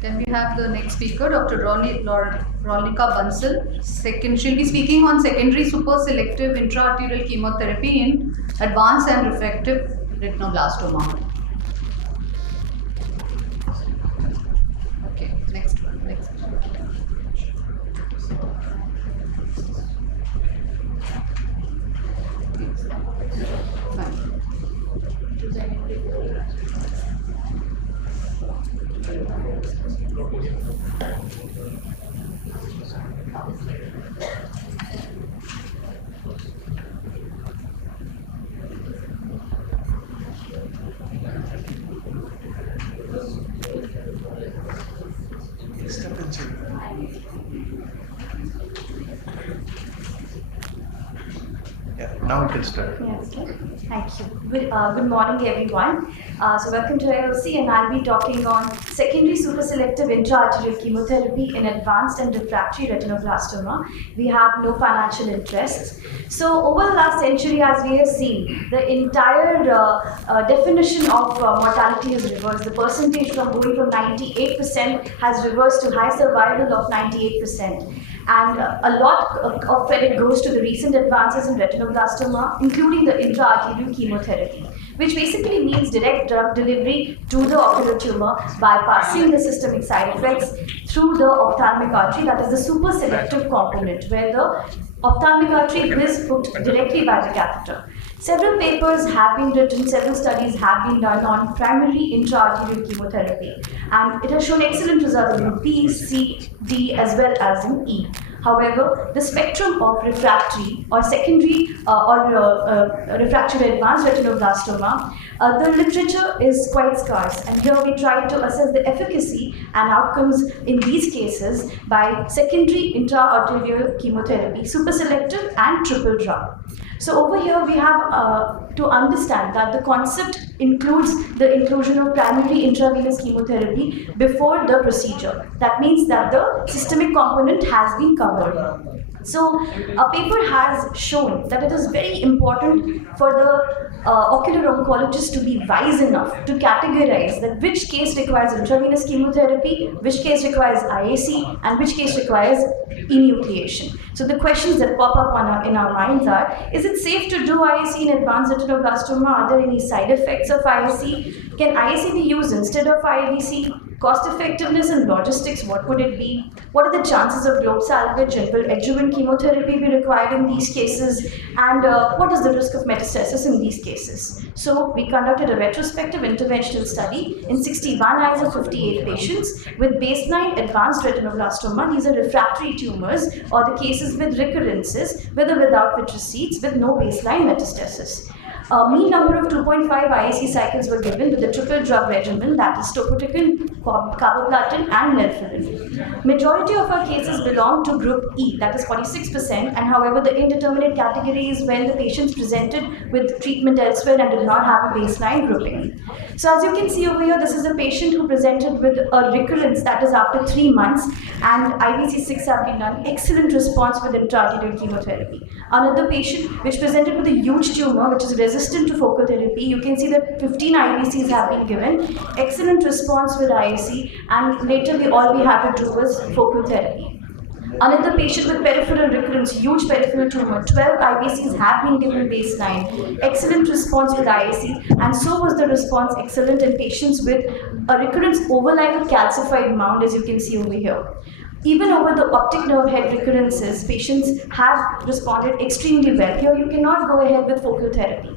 Can we have the next speaker, Dr. ROLIKA BANSAL. She'll be speaking on secondary super selective intraarterial chemotherapy in advanced and refractive retinoblastoma. Okay, next one. Next. Yeah, now we can start. Yes, okay. Thank you. Good morning, everyone. So welcome to AIOC, and I'll be talking on secondary superselective intraarterial chemotherapy in advanced and refractory retinoblastoma. We have no financial interests. So over the last century, as we have seen, the entire definition of mortality is reversed. The percentage from going from 98% has reversed to high survival of 98%. And a lot of credit goes to the recent advances in retinoblastoma, including the intraarterial chemotherapy, which basically means direct drug delivery to the ocular tumor, bypassing the systemic side effects through the ophthalmic artery, that is the super selective component, where the ophthalmic artery is hooked directly by the catheter. Several papers have been written, several studies have been done on primary intraarterial chemotherapy, and it has shown excellent results in B, C, D, as well as in E. However, the spectrum of refractory or secondary refractory advanced retinoblastoma, the literature is quite scarce, and here we try to assess the efficacy and outcomes in these cases by secondary intraarterial chemotherapy, super selective and triple drug. So over here we have to understand that the concept includes the inclusion of primary intravenous chemotherapy before the procedure. That means that the systemic component has been covered. So a paper has shown that it is very important for the ocular oncologist to be wise enough to categorize that which case requires intravenous chemotherapy, which case requires IAC, and which case requires enucleation. So the questions that pop up in our minds are, is it safe to do IAC in advanced retinoblastoma? Are there any side effects of IAC? Can IAC be used instead of IVC? Cost effectiveness and logistics, what would it be? What are the chances of globe salvage and will adjuvant chemotherapy be required in these cases? And what is the risk of metastasis in these cases? So we conducted a retrospective interventional study in 61 eyes of 58 patients with baseline advanced retinoblastoma. These are refractory tumors or the cases with recurrences with or without vitrecetomies with no baseline metastasis. A mean number of 2.5 IAC cycles were given with the triple drug regimen, that is topotecan, carboplatin, and melphalan. Majority of our cases belong to group E, that is 46%, and however the indeterminate category is when the patients presented with treatment elsewhere and did not have a baseline grouping. So as you can see over here, this is a patient who presented with a recurrence, that is after 3 months, and IVC6 have been done. Excellent response with intraarterial chemotherapy. Another patient which presented with a huge tumor which is resistant to focal therapy. You can see that 15 IVCs have been given. Excellent response with IVC, and later all we had to do was focal therapy. Another patient with peripheral recurrence, huge peripheral tumor, 12 IVCs have been given baseline. Excellent response with IVC, and so was the response excellent in patients with a recurrence over like a calcified mound, as you can see over here. Even over the optic nerve head recurrences, patients have responded extremely well. Here you cannot go ahead with focal therapy.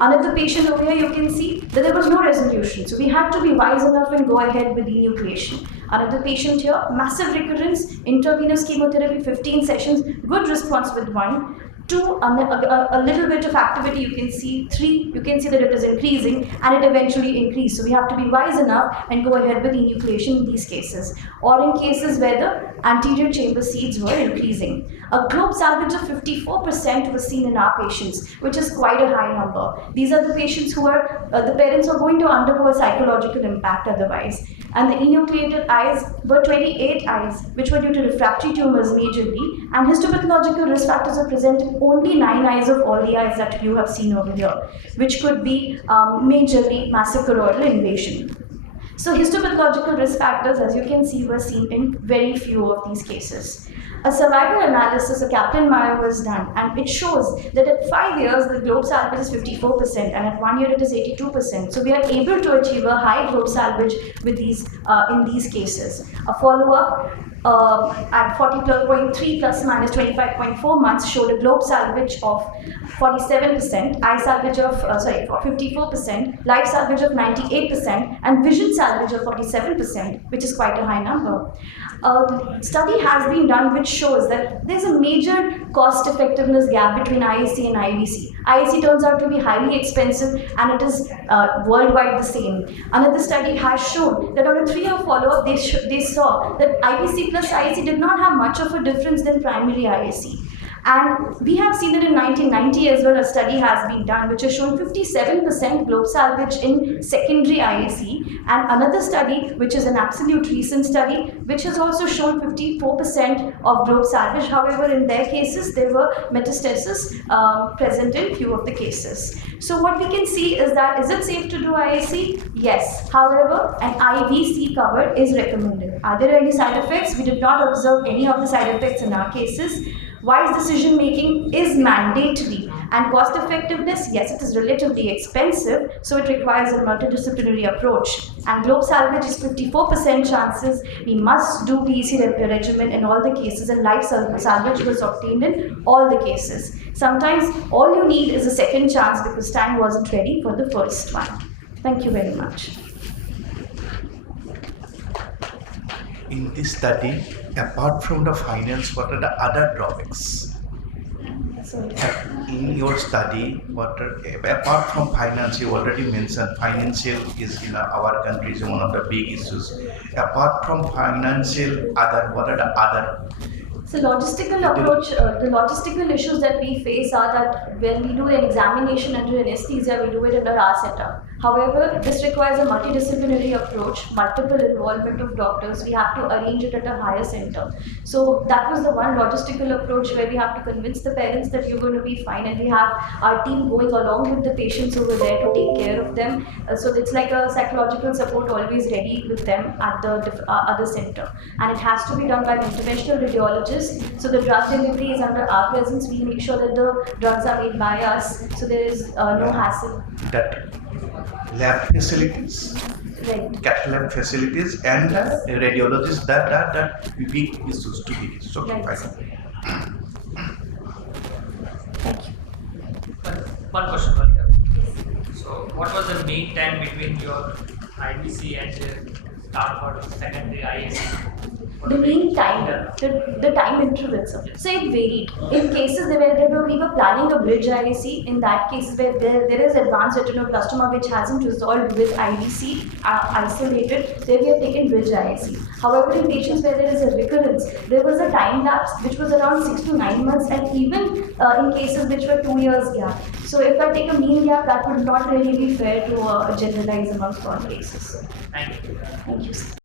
Another patient over here, you can see that there was no resolution. So we had to be wise enough and go ahead with enucleation. Another patient here, massive recurrence, intravenous chemotherapy, 15 sessions, good response with 1. 2, a little bit of activity, you can see. 3, you can see that it is increasing and it eventually increased. So we have to be wise enough and go ahead with enucleation in these cases, or in cases where the anterior chamber seeds were increasing. A globe salvage of 54% was seen in our patients, which is quite a high number. These are the patients who are, the parents are going to undergo a psychological impact otherwise. And the enucleated eyes were 28 eyes, which were due to refractory tumors majorly, and histopathological risk factors are present in only 9 eyes of all the eyes that you have seen over here, which could be majorly massacre or invasion. So histopathological risk factors, as you can see, were seen in very few of these cases. A survivor analysis, a Kaplan-Meier, was done, and it shows that at 5 years, the globe salvage is 54%, and at 1 year, it is 82%. So we are able to achieve a high globe salvage with these in these cases. A follow-up at 40.3 plus minus 25.4 months showed a globe salvage of 47%, eye salvage of 54%, life salvage of 98%, and vision salvage of 47%, which is quite a high number. A study has been done which shows that there's a major cost effectiveness gap between IAC and IVC. IAC turns out to be highly expensive, and it is worldwide the same. Another study has shown that on a 3-year follow-up, they saw that IVC plus IAC did not have much of a difference than primary IAC. And we have seen that in 1990 as well, a study has been done which has shown 57% globe salvage in secondary IAC, and another study which is an absolute recent study which has also shown 54% of globe salvage. However, in their cases, there were metastasis present in few of the cases. So what we can see is that, is it safe to do IAC? Yes. However, an IVC cover is recommended. Are there any side effects? We did not observe any of the side effects in our cases. Wise decision making is mandatory, and cost effectiveness, yes, it is relatively expensive, so it requires a multidisciplinary approach. And globe salvage is 54% chances. We must do PEC regimen in all the cases, and life salvage was obtained in all the cases. Sometimes all you need is a second chance because time wasn't ready for the first one. Thank you very much. In this study, apart from the finance, what are the other drawbacks? Sorry. In your study, apart from finance, you already mentioned financial is in our country is one of the big issues. Apart from financial, what are the other? So logistical approach, the logistical issues that we face are that when we do an examination under anesthesia, we do it under our setup. However, this requires a multidisciplinary approach, multiple involvement of doctors. We have to arrange it at a higher center. So that was the one logistical approach where we have to convince the parents that you're going to be fine, and we have our team going along with the patients over there to take care of them. So it's like a psychological support always ready with them at the other center. And it has to be done by an interventional radiologist. So the drug delivery is under our presence. We make sure that the drugs are made by us, so there is no hassle. That lab facilities, Right. cath lab facilities, and radiologists, that big issues to be. So Right. fine. Thank you. One question, ROLIKA. So, what was the mean time between your IBC and start for secondary IAC? The mean time, the time intervals. So it varied. In cases where we were planning a bridge IAC, in that case where there is advanced retinoblastoma which hasn't resolved with IVC isolated, there we have taken bridge IAC. However, in patients where there is a recurrence, there was a time lapse which was around 6 to 9 months, and even in cases which were 2 years gap. So if I take a mean gap, that would not really be fair to generalize amongst all cases. Thank you. Thank you.